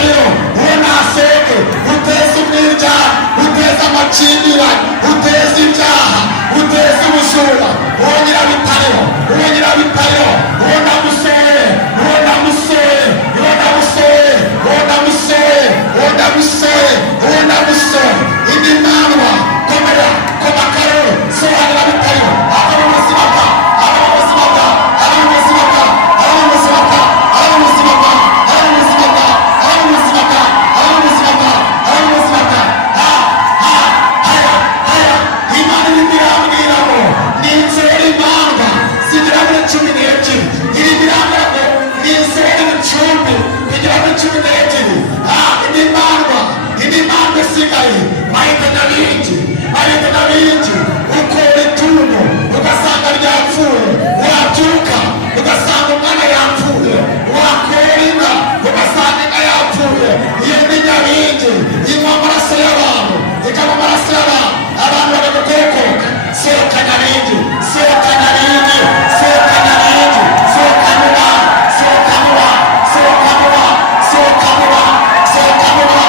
igitariro uwo nasenge uteza umwirya uteza amakimbirane uteza ibyaha uteza ubujura uwo nyirabitariro uwo nyirabitariro uwo namusoye uwo namusoye uwo namusoye uwo namusoye uwo namusoye uwo namusoye indi manwa komera komakaro sobanura bitariro aba mu buzima bwa aba mu buzima bwa aba mu buzima bwa aba mu buzima bwa aba mu buzima bwa aba mu buzima bwa aba mu buzima bwa aba mu buzima bwa aba mu buzima bwa haya imana irambwira ngo ninzora imanga zigira muri 12 iri birambwira ngo ninzora icumbi bigira muri 12 indi manga isigaye mahita n'abindi ukora itungo ugasanga ryapfuye wabyuka ugasanga umwana yapfuye wakora inka ugasanga inka yapfuye iyo ni nyabindi inywa amaraso y'abantu ikaba amaraso y'abantu abantu bagakokoka sohoka nyabindi sohoka nyabindi sohoka nyabindi sohoka muba sohoka muba sohoka muba sohoka muba sohoka muba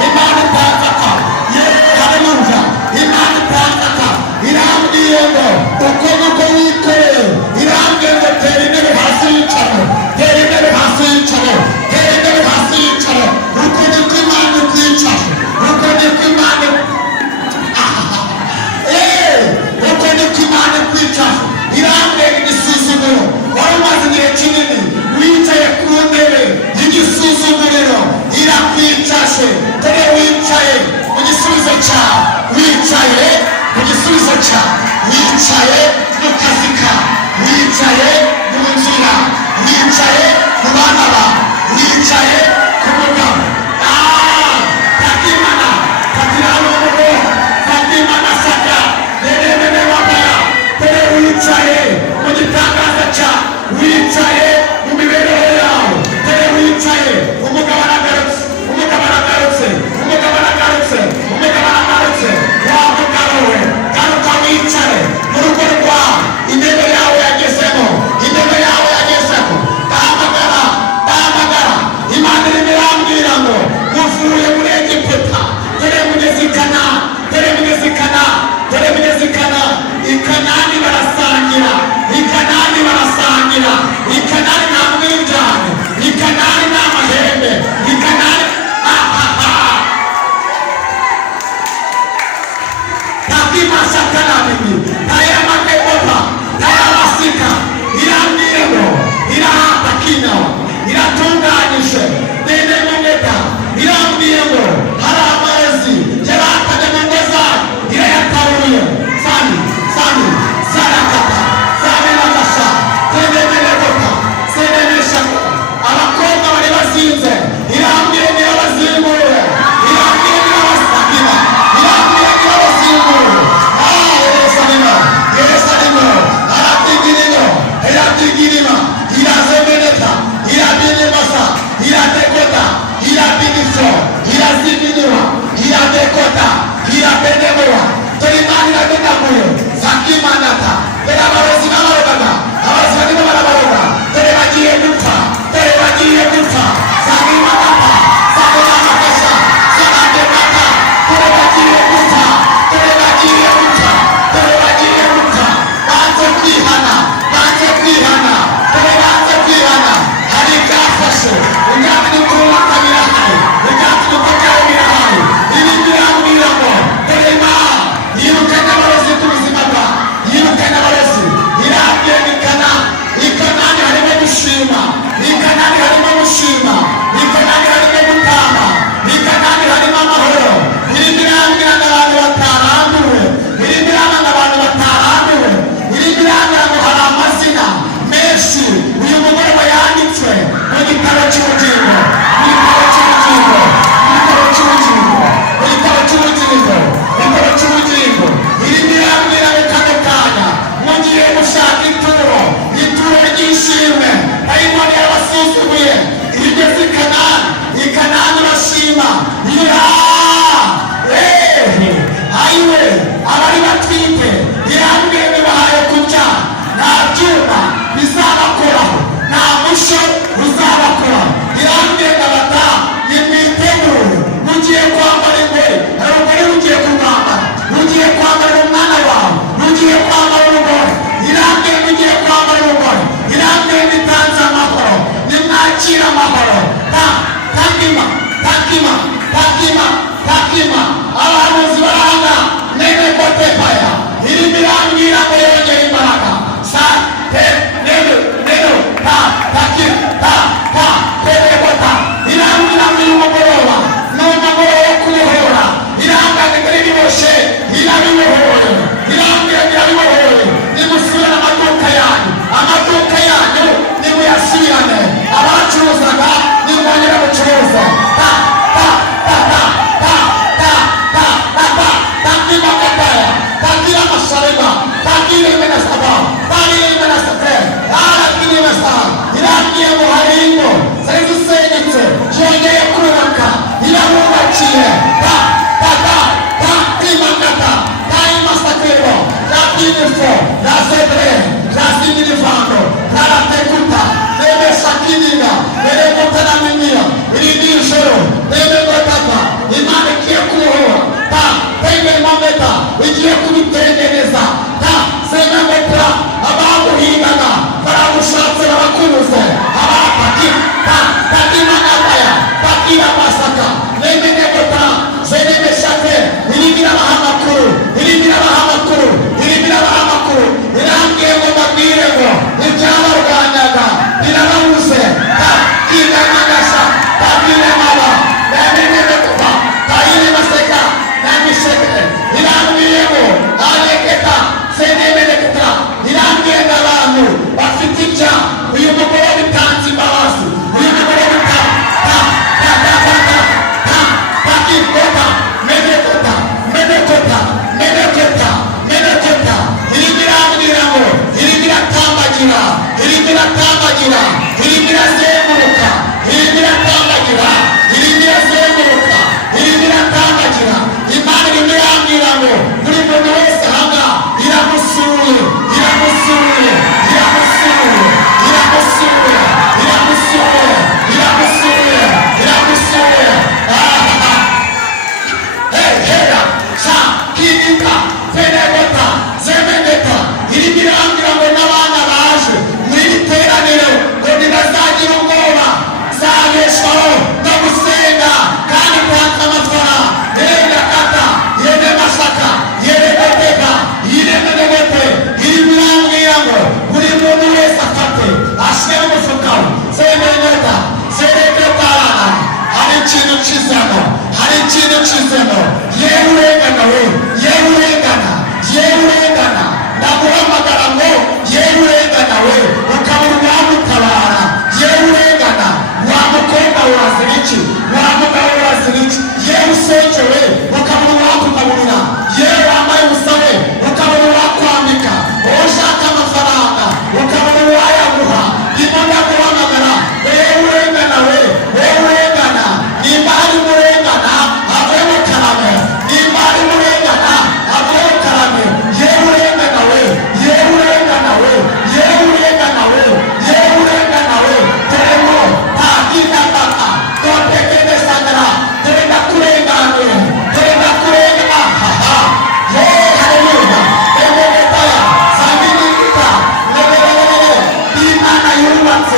Imana wicaye ku bana bawe, wicaye ku mugabo. Takimana kagira n'urugo, takimana saka neremene wabaya, tere wicaye mu gitangaza cya, wicaye mu mibereho yawe, tere wicaye, umugabo aragarutse, umugabo aragarutse, umugabo aragarutse, umugabo aragarutse, wa mugabo we garuka wicare mu rugo rwawe, intebe yawe yagezemo, intebe yawe yagezemo. Dahamagara, dahamagara, Imana irimo irambwira ngo muvuye muri Egiputa, dore mugeze i Kanani, dore mugeze i Kanani, dore mugeze i Kanani. I Kanani barasangira, i Kanani barasangira, i Kanani nta mwiryane, i Kanani nta mahembe, i Kanani takimasa kanamini, tayamakebota, tayamasika, irambwira irahata kinawa, iratunganyije, nene mungeta, irambwira ngo hari amazi yaratanye mu ngo zayo, irayatabuye, sani, sani, sarakata, sabenagasa, tenemenegota, senemeshako, abakobwa bari bazinze, irambwira nirabazimbure, irambwira nirabasakira, irambwira nirabazimbure. Yerusalemu, Yerusalemu, aratigirino, iratigirima, irazemeneta, irabinimasa, iratekota, irabinifo, iraziminima, iradekota, irabenemoa. Dore Imana irabenamuye, zakimanata, dore abarozi n'abarogaga, abarozi barimo barabaroga, dore bagiye gupfa, dore bagiye gupfa, zakimanata, zabenamakasa, zanadekata, dore bagiye gupfa, dore bagiye gupfa, dore bagiye gupfa. Banze kwihana, banze kwihana, dore banze kwihana. Hari ibyafashe, ibyatsi n'ukurubaka birahari, ibyatsi n'ukurubaka birahari. Ibi birambwira ngo dore Imana yirukanye abarozi ku buzima bwawe, yirukanye abarozi, irambwira ngo i Kanani harimo gushima, i Kanani harimo gushima, i Kanani harimo gutamba, i Kanani harimo amahoro. Irimo irambwira ngo abantu batarambiwe, irimo irambwira ngo abantu batarambiwe, irimo irambwira ngo hari amazina menshi uyu mugoroba yanditswe mu gitabo cy'ubugingo, mu gitabo cy'ubugingo, mu gitabo cy'ubugingo, mu gitabo cy'ubugingo, mu gitabo cy'ubugingo. Irimo irambwira ngo kano kanya mugiye gushaka ituro, ituro ry'ishimwe. Dayimoni yabasuzuguye, igeze i Kanani, i Kanani bashima, ayiwe abari batwite, irambwira ngo ibahaye kurya, nta byuma bizabakoraho, nta musho uzabakoraho. Irambwira ngo abata nimwitegure, mugiye kwambara ingori, hari umugore ugiye kurwambara, ugiye kwambara umwana wawe, ugiye kwambara urugori. Irambwira ngo ugiye kwambara urugori, irambwira ngo itanze amahoro, nimwakire amahoro. Takima, takima, takima, takima. Abahanuzi barahanga, nene kote paya, irimo irambwira ngo yongere imbaraga. Sa, te, nene, nene, ta, takim, ta, ta, tene kota. Irambwira ngo uyu mugoroba ni umugoroba wo kubohora. Irambwira ngo irabiboshe, irabibohoye. Irambwira ngo irabibohoye. Nimusubirane amaduka yanyu, amaduka yanyu nimuyasubirane. Abacuruzaga nimwongere mucuruze. Ta, ta, ta, ta, ta, ta, ta, ta, ta, takima kataya, takira mashareba, takira imenasaba, takira imenasate, takira imenasaba. Irambwira ngo hari ingo zari zisenyutse, yongeye kubaka, irabubakiye. Ta, ta, ta, takima kata, takima sakero, takimifo, tasedre, tasinirivano, taratekuta, nebe sakiniga, nebe kotanaminia, irindi ijoro, nebe kotata. Imana igiye kubohora, ta, tenge mameta, igiye kubitengeneza. Ta, sememeta, abaguhingaga, baragushatse barakubuze, abapaki, ta, takima kataya, takima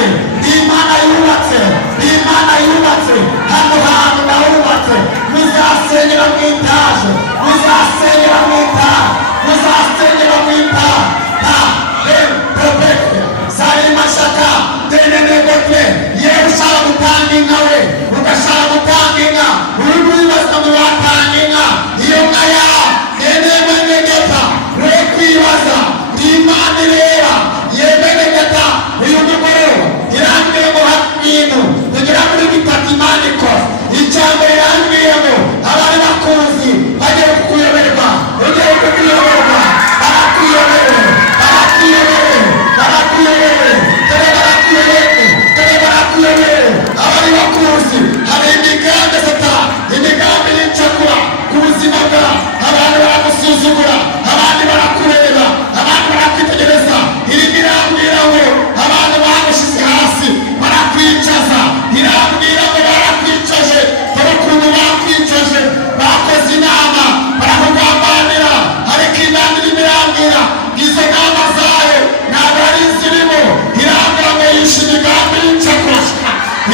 yubatse, ni Imana yubatse, ni Imana yubatse. Hano hantu nahubatse, muzasenyera mu itaje, muzasenyera mu itaje, muzasenyera mu itaje. Sari mashaka tenene gote yewe ushaka gutanga inka we ugashaka gutanga inka uri kwibaza ngo watanga inka iyo nka ya nene geta we kwibaza ndi Imana ireba yemene geta uyu mugore irambwiye ngo ibintu kugira muri bitatu Imana ikora icyango irambwiye ngo abari bakuzi bagiye kukuyoberwa ugiye kukuyoberwa barakuyobewe barakuyobewe barakuyobewe abari bakuzi hari imigambi Satani imigambi y'incakura ku buzima bwa abantu baragusuzugura abandi barakureba abandi barakwitegereza irimo irambwira ngo abantu bagushize hasi barakwicaza irambwira ngo barakwicaje dore ukuntu bakwicaje bakoze inama barakugambanira ariko Imana irimo irambwira izo nama zayo ntabwo ari izirimo irambwira ngo yishe imigambi y'incakura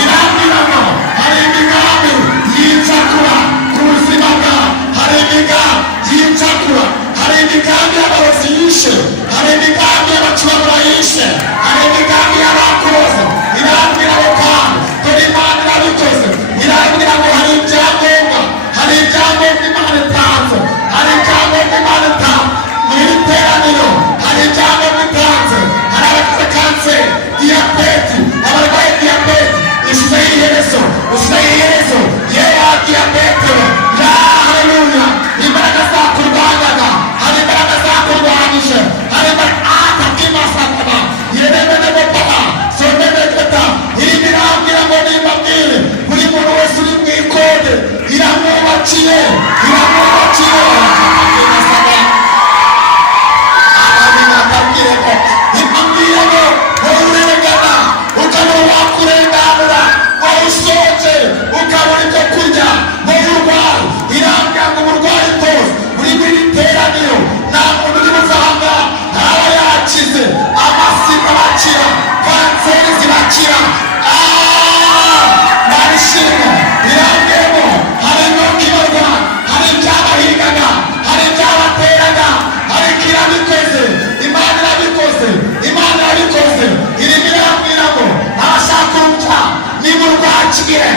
irambwira ngo hari imigambi y'incakura ku buzima bwawe hari imigambi y'incakura hari imigambi y'abarozi yishe hari imigambi y'abacurabura yishe hari imigambi y'abakuroza irambwira ngo kandi dore Imana irabikoze irambwira ngo hari ibyangombwa hari ibyangombwa Imana itanze hari ibyangombwa Imana itanze mu iteraniro hari ibyangombwa itanze hari abagize kanseri diyabete abarwaye diyabete ishize iherezo yewe diyabete ya haleluya imbaraga zakurwanyaga hari imbaraga zakurwanyije hari imbaraga kimasakaba yenemene bopaba sonebeketa irimo irambwira ngo nimbabwire buri muntu wese uri mu ikode iramwubakiye ababwire ko imambwire ngo wowe urengana ukaba wakurenganura wowe usoje ukabura ibyo kurya wowe urwaye irambwira ngo uburwayi bwose buri muri iri teraniro nta muntu uri buvanga ntaba yakize amasida bakira kanseri zirakira barishimye irambwira ngo hari imyuka ibarwa hari ibyabahigaga hari ibyabateraga ariko irabikoze Imana irabikoze irimo irambwira ngo abashaka urupfa nimurwakire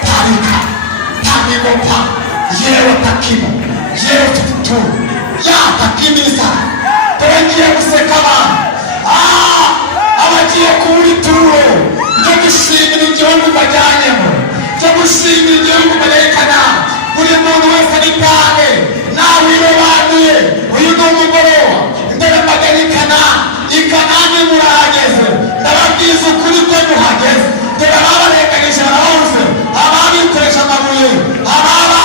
tarika yewe takimo yewe tututuru yatakimisa turengiye guseka abantu abagiye kubura ituro ryo gushimira igihugu bajyanyemo cyo gushimira igihugu barerekana buri muntu wese aritange nawe irobanuye uyu ni umugoroba ndebe mbagarikana ikanani murahageze ndababwiza ukuri ko muhageze dore ababarenganyije barababuze ababikoresha amabuye ababa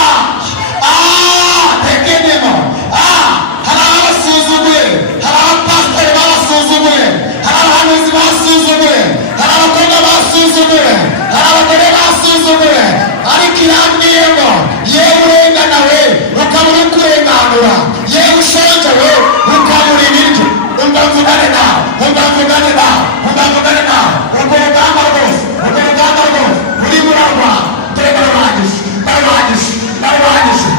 tekenemo hari ababasuzuguye hari abapasiteri babasuzuguye hari abahanuzi basuzuguye hari abakobwa basuzuguye hari abagore basuzuguye ariko irambwiye ngo yewe urengana we ukabura ukurenganura yewe ushonje we ukabura ibiryo umva mvugane nawe urwo rugamba rwose uri murarwa dore barwanyije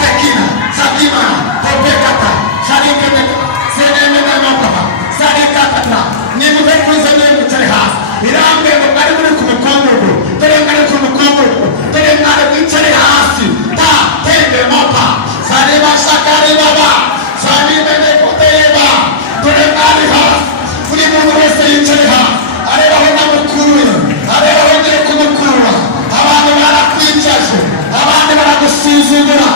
tekina satima popekata sarikemeka senemenamapapa sarikatata nimuve kuri zo niyo mwicare hasi irambwiye ngo mwari muri ku mukungugu dore mwari ku mukungugu dore mwari mwicare hasi tende mopa saribashakari baba sarimene kuteba dore mwari hasi buri muntu wese yicare hasi arebaho namukuruye arebaho ngiye kumukura abantu barakwicaje abandi baragusuzugura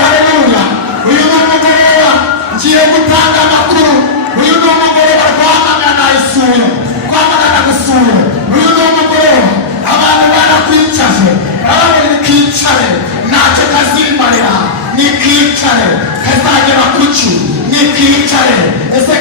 haleluya uyu ni umugoroba ngiye gutanga amakuru uyu ni umugoroba rwamagana nayisuye rwamagana gusuye uyu ni umugoroba abantu barakwicaje abandi nikicare ntacyo kazimarira nikicare kazagera kuki nikicare ese